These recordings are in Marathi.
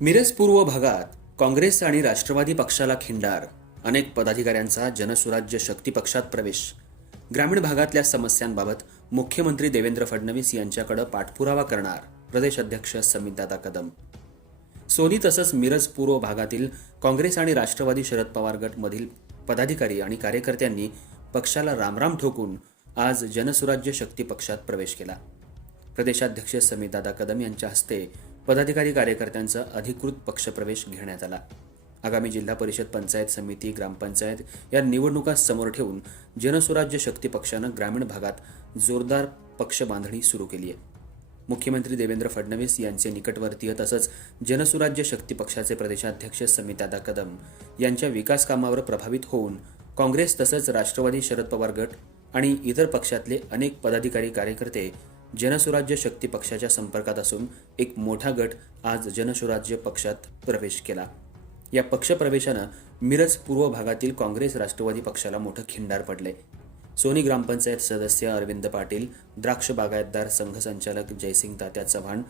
मिरज पूर्व भागात काँग्रेस आणि राष्ट्रवादी पक्षाला खिंडार अनेक पदाधिकाऱ्यांचा जनसुराज्य शक्ती पक्षात प्रवेश. ग्रामीण भागातल्या समस्यांबाबत मुख्यमंत्री देवेंद्र फडणवीस यांच्याकडे पाठपुरावा करणार प्रदेश अध्यक्ष समितदादा कदम. सोनी तसंच मिरज पूर्व भागातील काँग्रेस आणि राष्ट्रवादी शरद पवार गट मधील पदाधिकारी आणि कार्यकर्त्यांनी पक्षाला रामराम ठोकून आज जनसुराज्य शक्ती पक्षात प्रवेश केला. प्रदेशाध्यक्ष समितदादा कदम यांच्या हस्ते पदाधिकारी कार्यकर्त्यांचा अधिकृत पक्षप्रवेश घेण्यात आला. आगामी जिल्हा परिषद पंचायत समिती ग्रामपंचायत या निवडणुका समोर ठेवून जनसुराज्य शक्ती पक्षानं ग्रामीण भागात जोरदार पक्ष बांधणी सुरू केली आहे. मुख्यमंत्री देवेंद्र फडणवीस यांचे निकटवर्तीय तसंच जनसुराज्य शक्ती पक्षाचे प्रदेशाध्यक्ष समितादा कदम यांच्या विकास कामावर प्रभावित होऊन काँग्रेस तसंच राष्ट्रवादी शरद पवार गट आणि इतर पक्षातले अनेक पदाधिकारी कार्यकर्ते जनसुराज्य शक्ती पक्षाच्या संपर्कात असून एक मोठा गट आज जनसुराज्य पक्षात प्रवेश केला. या पक्षप्रवेशानं मिरज पूर्व भागातील काँग्रेस राष्ट्रवादी पक्षाला मोठं खिंडार पडले. सोनी ग्रामपंचायत सदस्य अरविंद पाटील द्राक्ष बागायतदार संघ संचालक जयसिंग तात्या चव्हाण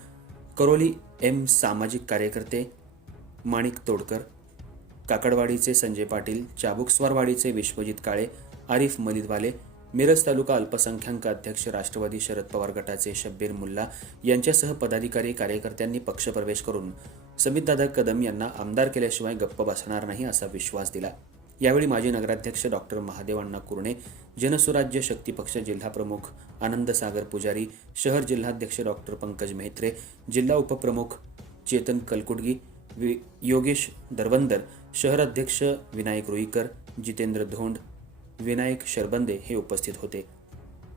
करोली एम सामाजिक कार्यकर्ते माणिक तोडकर काकडवाडीचे संजय पाटील चाबुकस्वारवाडीचे विश्वजित काळे आरिफ मलिदवाले मिरज तालुका अल्पसंख्याक अध्यक्ष राष्ट्रवादी शरद पवार गटाचे शब्बीर मुल्ला यांच्यासह पदाधिकारी कार्यकर्त्यांनी पक्षप्रवेश करून समितदादा कदम यांना आमदार केल्याशिवाय गप्प बसणार नाही असा विश्वास दिला. यावेळी माजी नगराध्यक्ष डॉक्टर महादेव अण्णा कुरणे जनसुराज्य शक्ती पक्ष जिल्हा प्रमुख आनंद सागर पुजारी शहर जिल्हाध्यक्ष डॉक्टर पंकज मेहत्रे जिल्हा उपप्रमुख चेतन कलकुडगी वि- योगेश दरवंदर शहराध्यक्ष विनायक रुईकर जितेंद्र धोंड विनायक शरबंदे हे उपस्थित होते.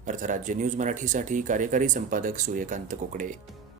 अर्थराज्य न्यूज मराठीसाठी कार्यकारी संपादक सूर्यकांत कोकडे.